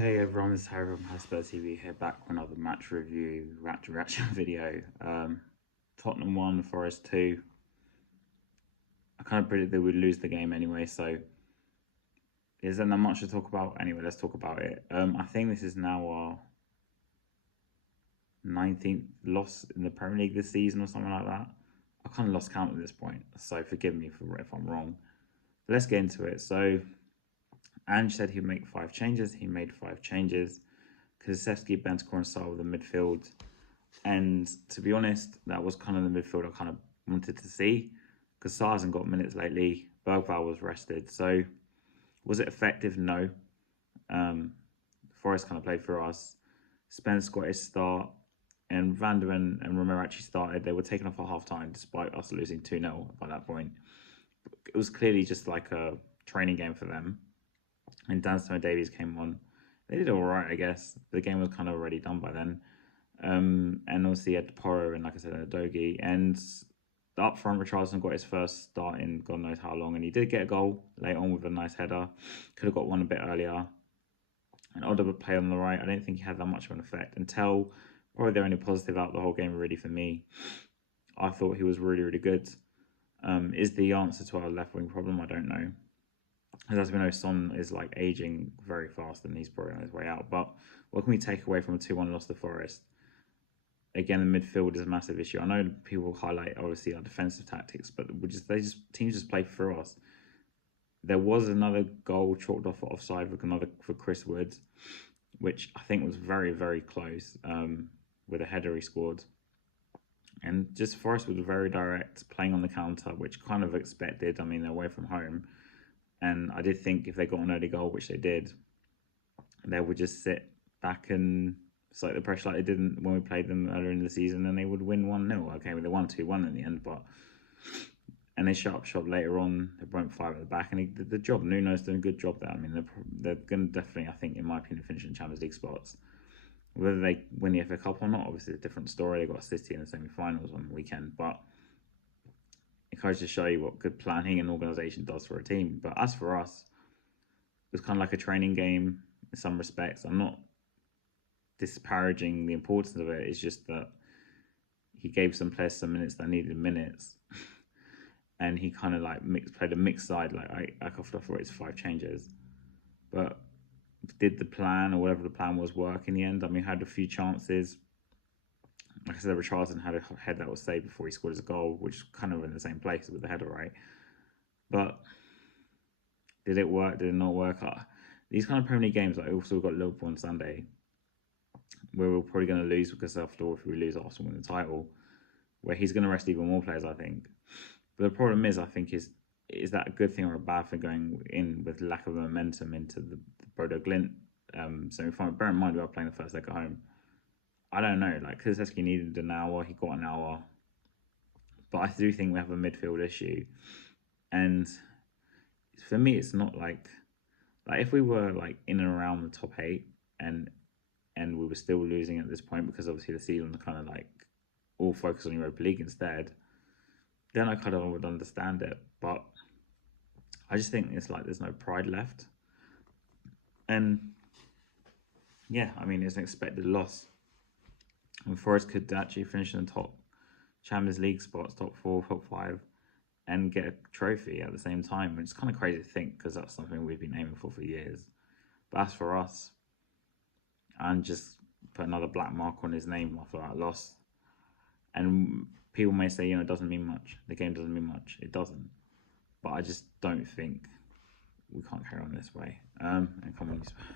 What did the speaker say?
Hey everyone, it's Harry from Hotspur TV here, back with another match review, match reaction video. Tottenham 1, Forest 2. I kind of predicted they would lose the game anyway, so isn't there much to talk about? Anyway, let's talk about it. I think this is now our 19th loss in the Premier League this season or something like that. I kind of lost count at this point, so forgive me if I'm wrong. But let's get into it. So Ange said he'd make 5 changes. He made 5 changes. Kulusevski, Bentancur and Sarr with the midfield. And to be honest, that was kind of the midfield I kind of wanted to see, because Sarr hasn't got minutes lately. Bergvall was rested. So was it effective? No. Forest kind of played for us. Spence got his start, and Van der Ven and Romero actually started. They were taken off at half time despite us losing 2-0 by that point. It was clearly just like a training game for them. And Danstone Davies came on. They did all right, I guess. The game was kind of already done by then. And obviously, you had Porro and, like I said, Udogie. And up front, Richarlison got his first start in God knows how long. And he did get a goal late on with a nice header. Could have got one a bit earlier. And Odegaard played on the right. I don't think he had that much of an effect until probably the only positive out the whole game, really, for me. I thought he was really, really good. Is the answer to our left wing problem? I don't know. As we know, Son is like aging very fast and he's probably on his way out. But what can we take away from a 2-1 loss to Forest? Again, the midfield is a massive issue. I know people highlight obviously our defensive tactics, but teams just play for us. There was another goal chalked off for offside for Chris Wood, which I think was very, very close, with a header he scored. And just Forest was very direct, playing on the counter, which kind of expected. I mean, they're away from home. And I did think if they got an early goal, which they did, they would just sit back and like the pressure like they didn't when we played them earlier in the season, and they would win 1-0. Okay, well, they won 2-1 in the end, and they shut up shop later on. They broke 5 at the back, and he did the job. Nuno's doing a good job there. I mean, they're going to definitely, I think, in my opinion, finish in Champions League spots. Whether they win the FA Cup or not, obviously, it's a different story. They got City in the semi-finals on the weekend, but it goes to show you what good planning and organisation does for a team. But as for us, it was kind of like a training game in some respects. I'm not disparaging the importance of it. It's just that he gave some players some minutes that needed minutes. And he kind of like played a mixed side. Like I thought it's 5 changes. But did the plan or whatever the plan was work in the end? I mean, had a few chances. Like I said, Richarlison had a head that was saved before he scored his goal, which is kind of in the same place with the header, right? But did it work? Did it not work? These kind of Premier League games, like also we've got Liverpool on Sunday, where we're probably going to lose because after all, if we lose, Arsenal win the title, where he's going to rest even more players, I think. But the problem is, I think, is that a good thing or a bad thing going in with lack of momentum into the Bodo Glint semi-final? Bear in mind, we are playing the first leg at home. I don't know. Like, Kulusevski needed an hour. He got an hour. But I do think we have a midfield issue. And for me, it's not like if we were like in and around the top 8 and we were still losing at this point because obviously the season kind of like all focus on Europa League instead, then I kind of would understand it. But I just think it's like there's no pride left. And yeah, I mean, it's an expected loss. And Forest could actually finish in the top Champions League spots, top 4, top 5, and get a trophy at the same time, which is kind of crazy to think because that's something we've been aiming for years. But as for us, and just put another black mark on his name after that loss. And people may say, it doesn't mean much. The game doesn't mean much. It doesn't. But I just don't think we can't carry on this way. And come on.